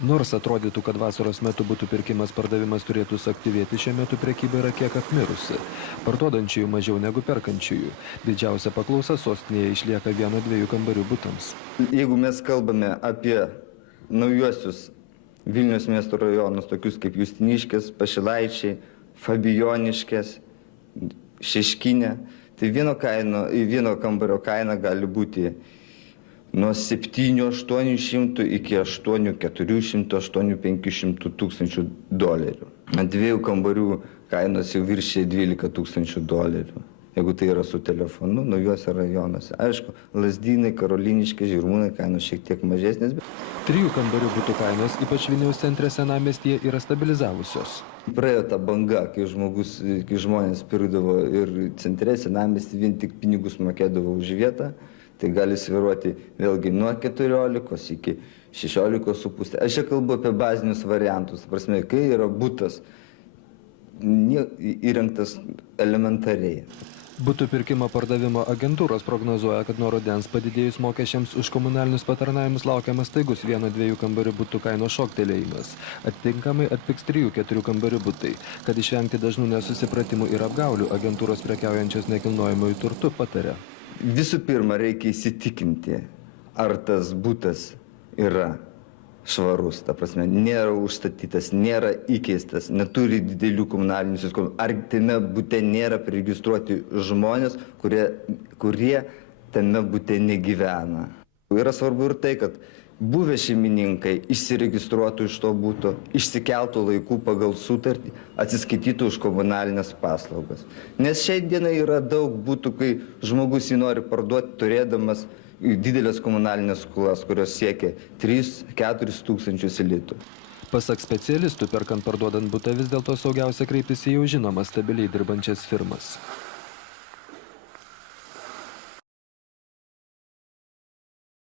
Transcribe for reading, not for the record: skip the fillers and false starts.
Nors atrodytų, kad vasaros metu butų pirkimas pardavimas turėtų suaktyvėti, šiuo metu prekyba yra kiek apmirusi. Parduodančiųjų mažiau negu perkančiųjų. Didžiausia paklausa sostinėje išlieka 1-2 kambarių butams. Jeigu mes kalbame apie naujuosius Vilniaus miesto rajonus, tokius kaip Justiniškės, Pašilaičiai, Fabijoniškės, Šeškinė, tai vieno kambario kaina gali būti nuo 700-800 iki 800-400-800-500 tūkstančių dolerių. Ant 2 kambarių kainos jau viršė 12 tūkstančių dolerių, jeigu tai yra su telefonu, naujuose rajonuose. Aišku, Lazdynai, Karoliniškė, Žirmūnai kainos šiek tiek mažesnės. 3 kambarių butų kainos, ypač Vilniaus centre senamiestyje, yra stabilizavusios. Praėjo ta banga, kai žmonės pirkdavo ir centre senamiestį vien tik pinigus mokėdavo už vietą. Tai gali sviruoti vėlgi nuo 14 iki 16,5. Aš čia kalbu apie bazinius variantus. Prasme, kai yra butas įrengtas elementariai. Butų pirkimo pardavimo agentūros prognozuoja, kad nuo rudens padidėjus mokesčiams už komunalinius patarnavimus laukiamas staigus 1-2 kambarių butų kainos šoktelėjimas. Atitinkamai atpigs 3-4 kambarių butai. Kad išvengti dažnų nesusipratimų ir apgaulių, agentūros prekiaujančios nekilnojamųjų turtų pataria. Visų pirma, reikia įsitikinti, ar tas butas yra švarus, ta prasme, nėra užstatytas, nėra įkeistas, neturi didelių komunalinių įsiskolų, ar tame bute nėra priregistruoti žmonės, kurie tame bute negyvena. Yra svarbu ir tai, kad buvę šeimininkai išsiregistruotų iš to buto, išsikeltų laikų pagal sutartį, atsiskaitytų už komunalinės paslaugas. Nes šiai dienai yra daug butų, kai žmogus jį nori parduoti, turėdamas didelės komunalinės skolas, kurios siekia 3-4 tūkstančius litų. Pasak specialistų, perkant parduodant butą vis dėlto saugiausia kreiptis į jau žinomas stabiliai dirbančias firmas.